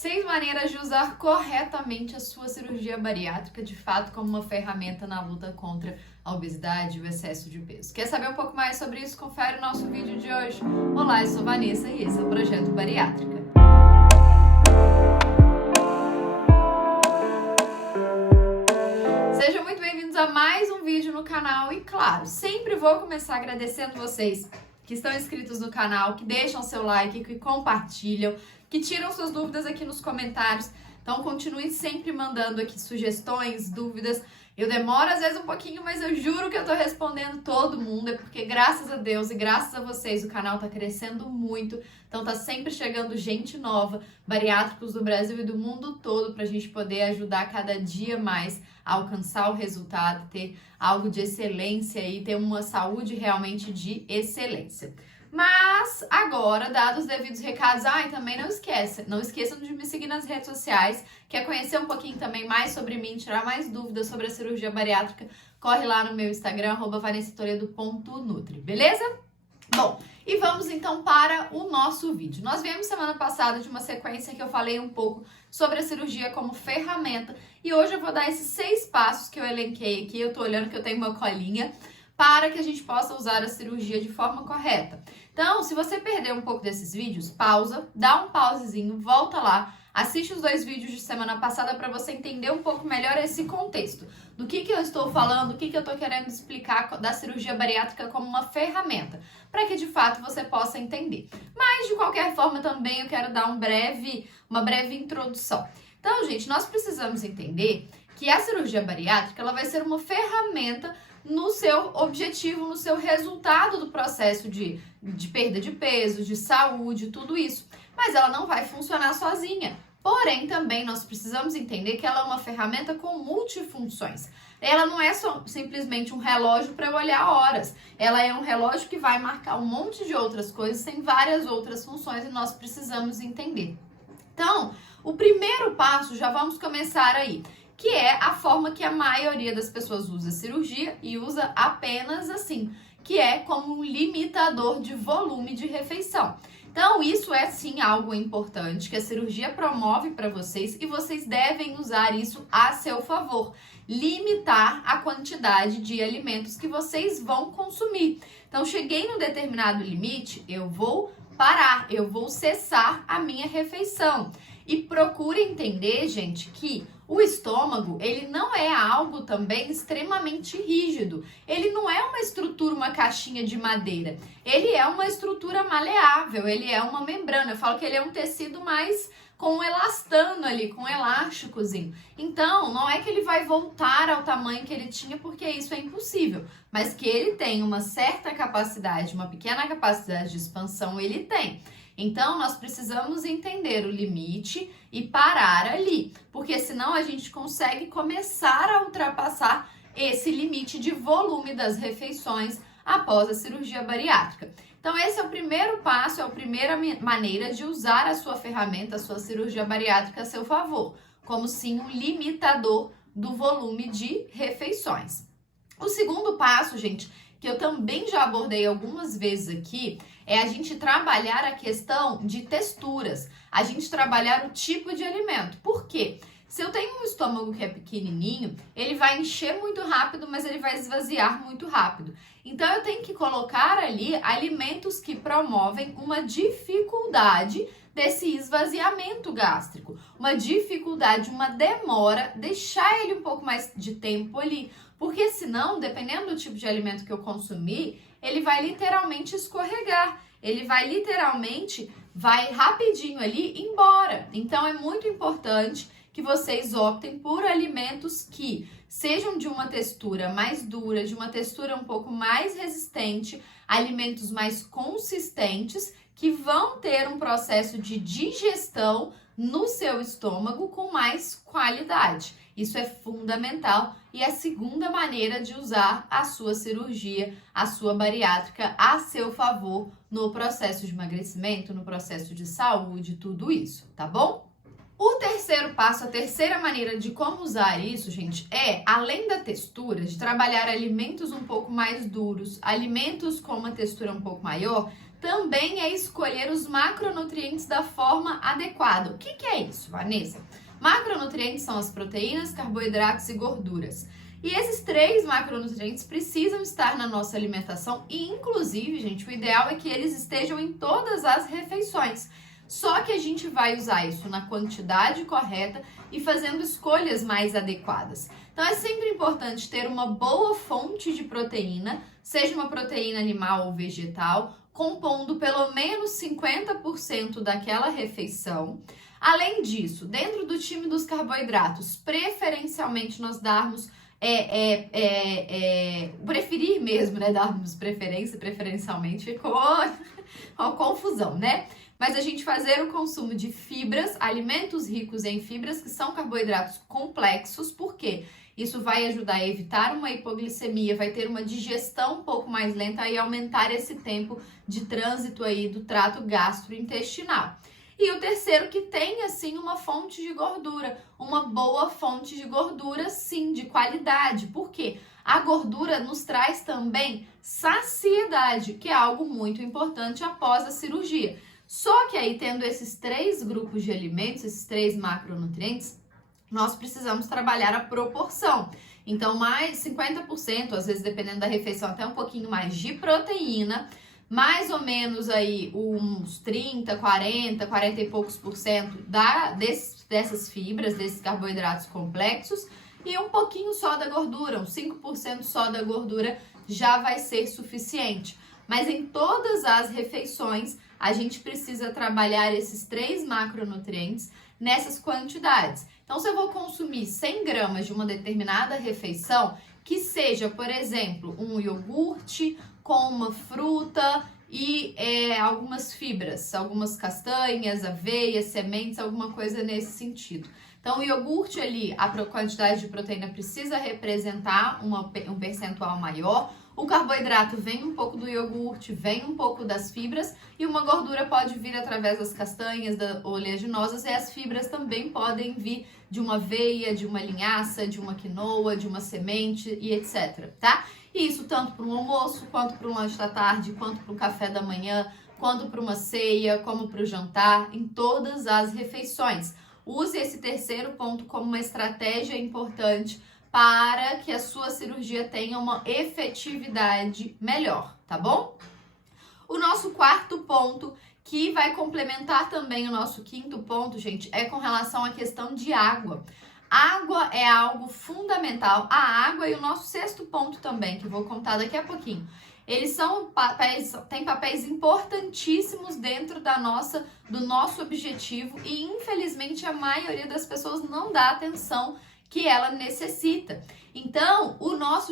6 maneiras de usar corretamente a sua cirurgia bariátrica, de fato, como uma ferramenta na luta contra a obesidade e o excesso de peso. Quer saber um pouco mais sobre isso? Confere o nosso vídeo de hoje. Olá, eu sou Vanessa e esse é o Projeto Bariátrica. Sejam muito bem-vindos a mais um vídeo no canal e, claro, sempre vou começar agradecendo vocês que estão inscritos no canal, que deixam seu like, que compartilham, que tiram suas dúvidas aqui nos comentários. Então, continue sempre mandando aqui sugestões, dúvidas. Eu demoro às vezes um pouquinho, mas eu juro que eu tô respondendo todo mundo. É porque graças a Deus e graças a vocês o canal tá crescendo muito. Então tá sempre chegando gente nova, bariátricos do Brasil e do mundo todo, pra gente poder ajudar cada dia mais a alcançar o resultado, ter algo de excelência e ter uma saúde realmente de excelência. Mas agora, dados os devidos recados, e também não esqueçam de me seguir nas redes sociais. Quer conhecer um pouquinho também mais sobre mim, tirar mais dúvidas sobre a cirurgia bariátrica? Corre lá no meu Instagram, @vanessatoledo.nutri, beleza? Bom, e vamos então para o nosso vídeo. Nós viemos semana passada de uma sequência que eu falei um pouco sobre a cirurgia como ferramenta e hoje eu vou dar esses 6 passos que eu elenquei aqui. Eu tô olhando que eu tenho uma colinha para que a gente possa usar a cirurgia de forma correta. Então, se você perder um pouco desses vídeos, pausa, dá um pausezinho, volta lá, assiste os 2 vídeos de semana passada para você entender um pouco melhor esse contexto. Do que eu estou falando, o que eu estou querendo explicar da cirurgia bariátrica como uma ferramenta, para que de fato você possa entender. Mas, de qualquer forma, também eu quero dar uma breve introdução. Então, gente, nós precisamos entender que a cirurgia bariátrica ela vai ser uma ferramenta no seu objetivo, no seu resultado do processo de perda de peso, de saúde, tudo isso. Mas ela não vai funcionar sozinha. Porém, também nós precisamos entender que ela é uma ferramenta com multifunções. Ela não é só simplesmente um relógio para eu olhar horas. Ela é um relógio que vai marcar um monte de outras coisas, tem várias outras funções e nós precisamos entender. Então, o primeiro passo, já vamos começar aí, que é a forma que a maioria das pessoas usa a cirurgia e usa apenas assim, que é como um limitador de volume de refeição. Então, isso é sim algo importante que a cirurgia promove para vocês e vocês devem usar isso a seu favor. Limitar a quantidade de alimentos que vocês vão consumir. Então, cheguei num determinado limite, eu vou parar, eu vou cessar a minha refeição. E procure entender, gente, que o estômago, ele não é algo também extremamente rígido. Ele não é uma estrutura, uma caixinha de madeira. Ele é uma estrutura maleável, ele é uma membrana. Eu falo que ele é um tecido mais com um elastano ali, com um elásticozinho. Então, não é que ele vai voltar ao tamanho que ele tinha, porque isso é impossível. Mas que ele tem uma certa capacidade, uma pequena capacidade de expansão, ele tem. Então, nós precisamos entender o limite e parar ali, porque senão a gente consegue começar a ultrapassar esse limite de volume das refeições após a cirurgia bariátrica. Então, esse é o primeiro passo, é a primeira maneira de usar a sua ferramenta, a sua cirurgia bariátrica a seu favor, como sim um limitador do volume de refeições. O segundo passo, gente, que eu também já abordei algumas vezes aqui, é a gente trabalhar a questão de texturas, a gente trabalhar o tipo de alimento. Por quê? Se eu tenho um estômago que é pequenininho, ele vai encher muito rápido, mas ele vai esvaziar muito rápido. Então, eu tenho que colocar ali alimentos que promovem uma dificuldade desse esvaziamento gástrico, uma dificuldade, uma demora, deixar ele um pouco mais de tempo ali, porque senão, dependendo do tipo de alimento que eu consumir, ele vai literalmente escorregar, ele vai rapidinho ali embora. Então, é muito importante que vocês optem por alimentos que sejam de uma textura mais dura, de uma textura um pouco mais resistente, alimentos mais consistentes, que vão ter um processo de digestão no seu estômago com mais qualidade. Isso é fundamental e é a segunda maneira de usar a sua cirurgia, a sua bariátrica a seu favor no processo de emagrecimento, no processo de saúde, tudo isso, tá bom? O terceiro passo, a terceira maneira de como usar isso, gente, é, além da textura, de trabalhar alimentos um pouco mais duros, alimentos com uma textura um pouco maior, também é escolher os macronutrientes da forma adequada. O que é isso, Vanessa? Macronutrientes são as proteínas, carboidratos e gorduras. E esses 3 macronutrientes precisam estar na nossa alimentação e, inclusive, gente, o ideal é que eles estejam em todas as refeições. Só que a gente vai usar isso na quantidade correta e fazendo escolhas mais adequadas. Então é sempre importante ter uma boa fonte de proteína, seja uma proteína animal ou vegetal, compondo pelo menos 50% daquela refeição. Além disso, dentro do time dos carboidratos, preferencialmente nós darmos preferir mesmo, né? Darmos preferencialmente ficou uma confusão, né? Mas a gente fazer o consumo de fibras, alimentos ricos em fibras, que são carboidratos complexos, porque isso vai ajudar a evitar uma hipoglicemia, vai ter uma digestão um pouco mais lenta e aumentar esse tempo de trânsito aí do trato gastrointestinal. E o terceiro, que tem, assim, uma fonte de gordura, uma boa fonte de gordura, sim, de qualidade. Por quê? A gordura nos traz também saciedade, que é algo muito importante após a cirurgia. Só que aí, tendo esses 3 grupos de alimentos, esses 3 macronutrientes, nós precisamos trabalhar a proporção. Então, mais 50%, às vezes dependendo da refeição, até um pouquinho mais de proteína, mais ou menos aí uns 30, 40 e poucos por cento dessas fibras, desses carboidratos complexos, e um pouquinho só da gordura, uns 5% só da gordura já vai ser suficiente. Mas em todas as refeições, a gente precisa trabalhar esses 3 macronutrientes nessas quantidades. Então, se eu vou consumir 100 gramas de uma determinada refeição, que seja, por exemplo, um iogurte com uma fruta e algumas fibras, algumas castanhas, aveia, sementes, alguma coisa nesse sentido. Então, o iogurte ali, a quantidade de proteína precisa representar um percentual maior. O carboidrato vem um pouco do iogurte, vem um pouco das fibras, e uma gordura pode vir através das castanhas oleaginosas, e as fibras também podem vir de uma aveia, de uma linhaça, de uma quinoa, de uma semente e etc, tá? E isso tanto para um almoço, quanto para um lanche da tarde, quanto para o café da manhã, quanto para uma ceia, como para o jantar, em todas as refeições. Use esse terceiro ponto como uma estratégia importante para que a sua cirurgia tenha uma efetividade melhor, tá bom? O nosso 4º ponto, que vai complementar também o nosso 5º ponto, gente, é com relação à questão de água. Água é algo fundamental. A água e o nosso 6º ponto também, que eu vou contar daqui a pouquinho. Eles têm papéis importantíssimos dentro do nosso objetivo e, infelizmente, a maioria das pessoas não dá atenção que ela necessita. Então,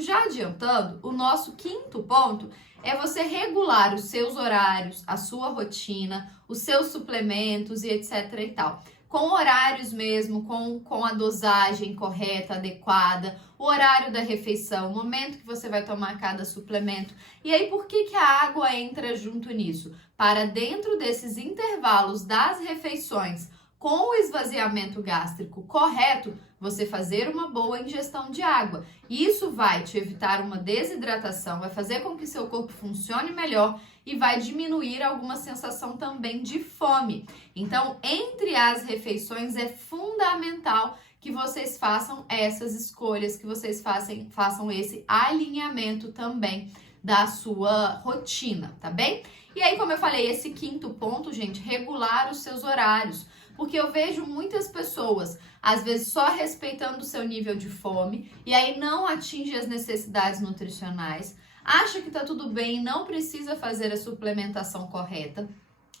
já adiantando, o nosso 5º ponto é você regular os seus horários, a sua rotina, os seus suplementos e etc e tal. Com horários mesmo, com a dosagem correta, adequada, o horário da refeição, o momento que você vai tomar cada suplemento. E aí, por que a água entra junto nisso? Para dentro desses intervalos das refeições, com o esvaziamento gástrico correto, você fazer uma boa ingestão de água. Isso vai te evitar uma desidratação, vai fazer com que seu corpo funcione melhor e vai diminuir alguma sensação também de fome. Então, entre as refeições é fundamental que vocês façam essas escolhas, que vocês façam esse alinhamento também da sua rotina, tá bem? E aí, como eu falei, esse 5º ponto, gente, regular os seus horários. Porque eu vejo muitas pessoas, às vezes, só respeitando o seu nível de fome e aí não atinge as necessidades nutricionais, acha que tá tudo bem, não precisa fazer a suplementação correta.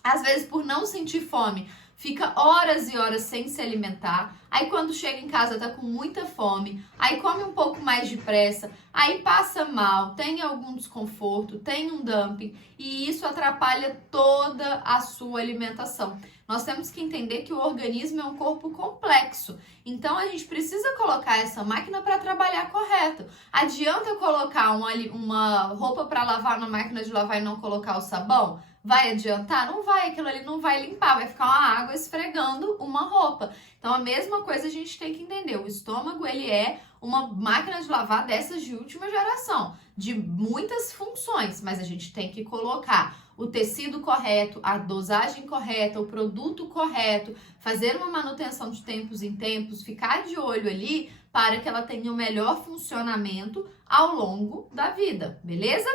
Às vezes, por não sentir fome, fica horas e horas sem se alimentar, aí quando chega em casa tá com muita fome, aí come um pouco mais depressa, aí passa mal, tem algum desconforto, tem um dumping e isso atrapalha toda a sua alimentação. Nós temos que entender que o organismo é um corpo complexo, então a gente precisa colocar essa máquina para trabalhar correto. Adianta eu colocar uma roupa para lavar na máquina de lavar e não colocar o sabão? Vai adiantar? Não vai, aquilo ali não vai limpar, vai ficar uma água esfregando uma roupa. Então a mesma coisa a gente tem que entender, o estômago ele é uma máquina de lavar dessas de última geração, de muitas funções, mas a gente tem que colocar o tecido correto, a dosagem correta, o produto correto, fazer uma manutenção de tempos em tempos, ficar de olho ali para que ela tenha o melhor funcionamento ao longo da vida, beleza?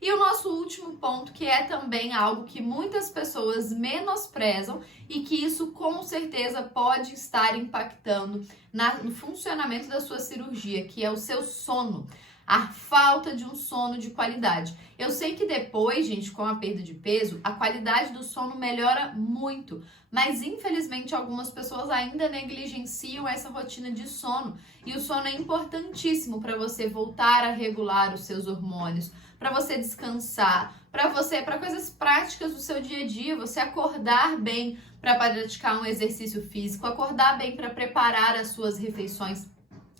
E o nosso último ponto, que é também algo que muitas pessoas menosprezam e que isso com certeza pode estar impactando no funcionamento da sua cirurgia, que é o seu sono. A falta de um sono de qualidade. Eu sei que depois, gente, com a perda de peso, a qualidade do sono melhora muito, mas infelizmente algumas pessoas ainda negligenciam essa rotina de sono. E o sono é importantíssimo para você voltar a regular os seus hormônios, para você descansar, para coisas práticas do seu dia a dia, você acordar bem para praticar um exercício físico, acordar bem para preparar as suas refeições.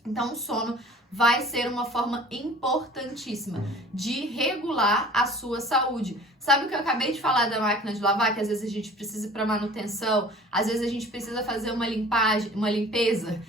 Então, o sono vai ser uma forma importantíssima de regular a sua saúde. Sabe o que eu acabei de falar da máquina de lavar, que às vezes a gente precisa ir para manutenção, às vezes a gente precisa fazer uma limpeza,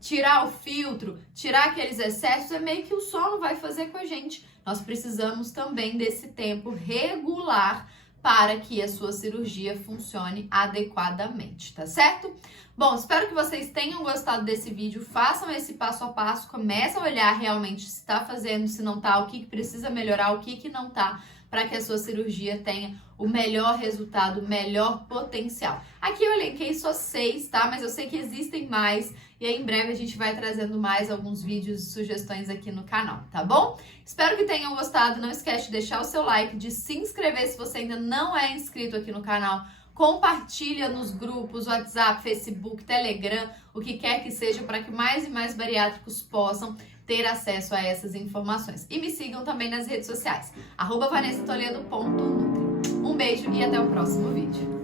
tirar o filtro, tirar aqueles excessos, é meio que o sono vai fazer com a gente. Nós precisamos também desse tempo regular para que a sua cirurgia funcione adequadamente, tá certo? Bom, espero que vocês tenham gostado desse vídeo, façam esse passo a passo, comecem a olhar realmente se está fazendo, se não tá, o que precisa melhorar, o que não tá, para que a sua cirurgia tenha o melhor resultado, o melhor potencial. Aqui eu elenquei só 6, tá? Mas eu sei que existem mais e aí em breve a gente vai trazendo mais alguns vídeos e sugestões aqui no canal, tá bom? Espero que tenham gostado, não esquece de deixar o seu like, de se inscrever se você ainda não é inscrito aqui no canal, compartilha nos grupos, WhatsApp, Facebook, Telegram, o que quer que seja, para que mais e mais bariátricos possam ter acesso a essas informações. E me sigam também nas redes sociais, @vanessatoledo.nutri. Um beijo e até o próximo vídeo.